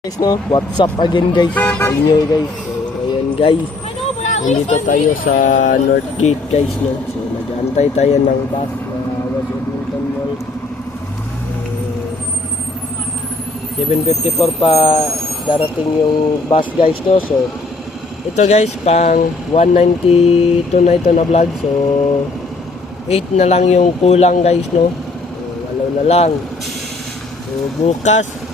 Guys, no, what's up again guys, inyo guys. So ayan guys, nandito tayo sa North Gate guys, no. So nag-aantay tayo ng bus na West Edmonton Mall. 7:54 pa darating yung bus guys, no. So ito guys, pang 192 na ito na vlog. So 8 na lang yung kulang guys, no. So, walo na lang. So bukas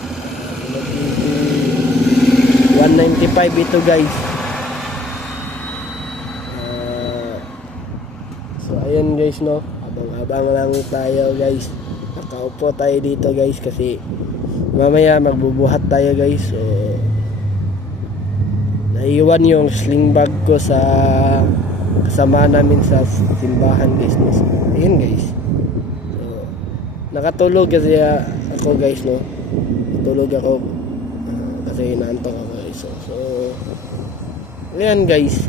195 ito guys. So ayan guys, no, abang-abang lang tayo guys. Nakaupo tayo dito guys kasi mamaya magbubuhat tayo guys. So naiwan yung sling bag ko sa kasama namin sa simbahan guys, no? So, ayan guys. So nakatulog kasi ako guys, no. Natulog ako kasi inaantok ako guys. So ayan guys.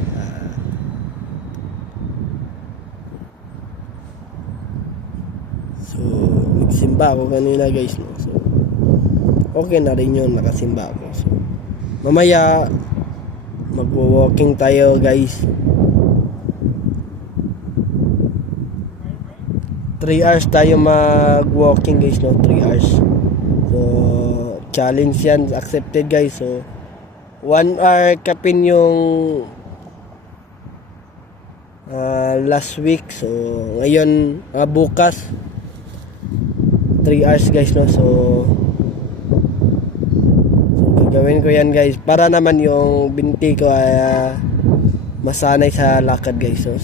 So nagsimba ako kanina guys, no? So okay na rin yun, nakasimba ako. So mamaya magwo-walking tayo guys. 3 hours tayo mag-walking guys, no? 3 hours. So challenge yan, accepted guys. So 1 hour kapin yung last week. So ngayon bukas 3 hours guys, no. So gagawin ko yan guys para naman yung binti ko ay masanay sa lakad guys. So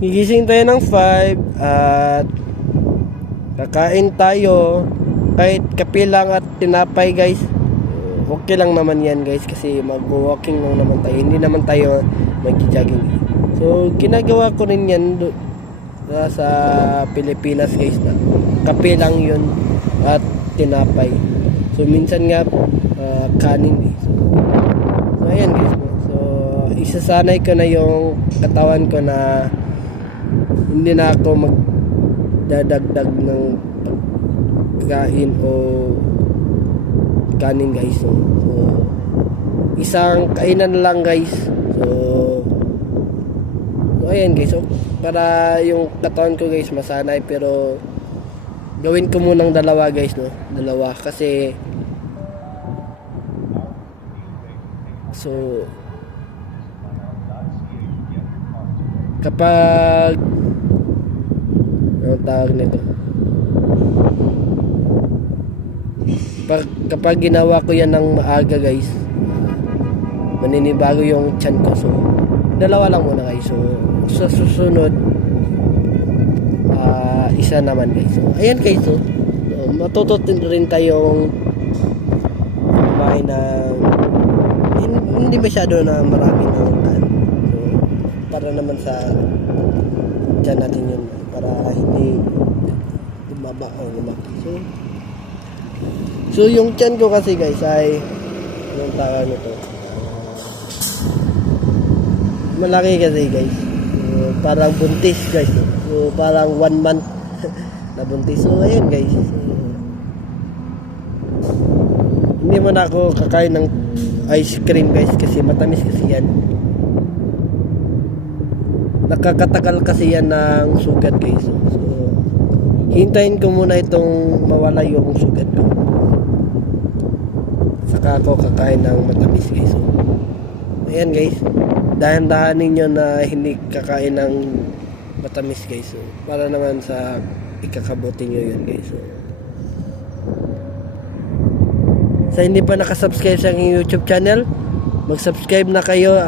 gigising tayo ng 5 at kakain tayo kahit kape lang at tinapay guys. Okay lang naman yan guys kasi mag-walking lang naman tayo, hindi naman tayo mag-jogging. So ginagawa ko rin yan sa Pilipinas guys, na kape lang yun at tinapay. So minsan nga kanin. So ayan guys, so isasanay ko na yung katawan ko na hindi na ako magdadagdag ng pagkain o kanin guys. So isang kainan lang guys. So ayan guys, so para yung katawan ko guys masanay, pero gawin ko munang dalawa guys, no. Dalawa kasi so kapag tawag nito, kapag ginawa ko yan ng maaga guys, maninibago yung tiyan ko. So dalawa lang muna guys. So sa susunod isa naman guys. So ayan guys, so matututin rin tayong kumain ng hindi masyado na marami ng kan. So para naman sa tiyan natin yun, para hindi bumaba o lumaki. So yung tiyan ko kasi guys ay yung tawag nito, malaki kasi guys. So, parang buntis guys. So parang 1 month na buntis. So ayan guys. So, hindi mo na ako kakain ng ice cream guys kasi matamis kasi yan. Nakakatagal kasi yan ng sugat guys. So hintayin ko muna itong mawala yung sugat ko, saka ako kakain ng matamis guys. So ayan guys, dahan-dahanin nyo na hindi kakain ng matamis guys. So para naman sa ikakabuti nyo yun guys. So hindi pa nakasubscribe sa aking YouTube channel, mag-subscribe na kayo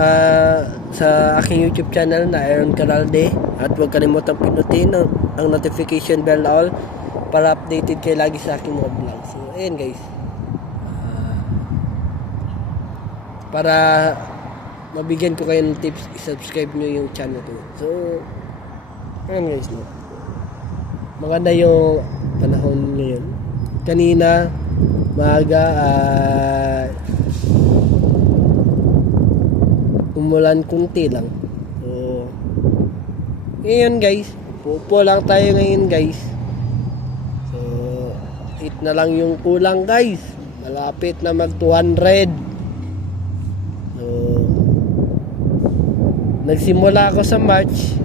sa aking YouTube channel na Aaron Caralde, at huwag kalimutang pinutin ang notification bell all para updated kayo lagi sa aking mga vlog. So ayan guys, para mabigyan ko kayo ng tips, i-subscribe nyo yung channel ko. So ayan guys, no, maganda yung panahon ngayon. Kanina maaga umulan kunti lang. So ngayon guys, pupo lang tayo ngayon guys. So 8 na lang yung kulang guys. Malapit na mag 200. So, nagsimula ako sa March.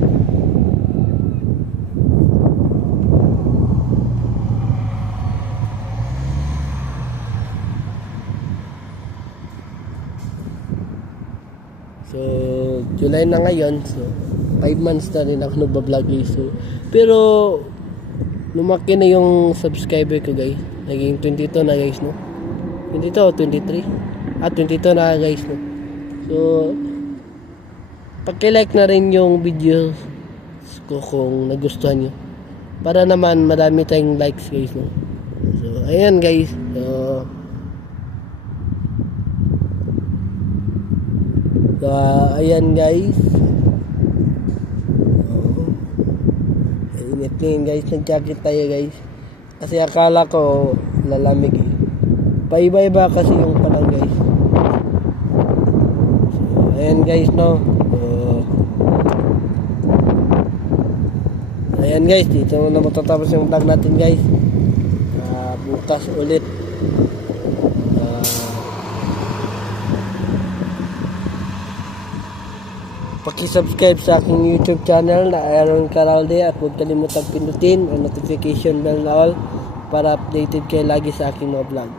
So, July na ngayon. So, 5 months na rin ako nagbablog guys. So, pero, lumaki na yung subscriber ko guys. Naging 22 na guys, no? 22 o 23? 22 na guys, no? So, paki-like na rin yung video ko kung nagustuhan nyo. Para naman madami tayong likes guys, no? So, ayan guys. So, ayan guys. Init ngayon guys. Nag-jacket tayo guys. Kasi akala ko lalamig eh. Paiba-iba kasi yung panang guys. So, ayan guys, no. Ayan guys. Dito na matatapos yung vlog natin guys. Bukas ulit. Paki-subscribe sa aking YouTube channel na Aaron Caralde at huwag kalimutang pindutin ang notification bell na all para updated kayo lagi sa aking mga vlog.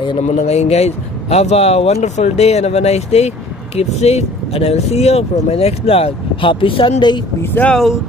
Ayan naman na ngayon guys. Have a wonderful day and have a nice day. Keep safe and I will see you for my next vlog. Happy Sunday. Peace out.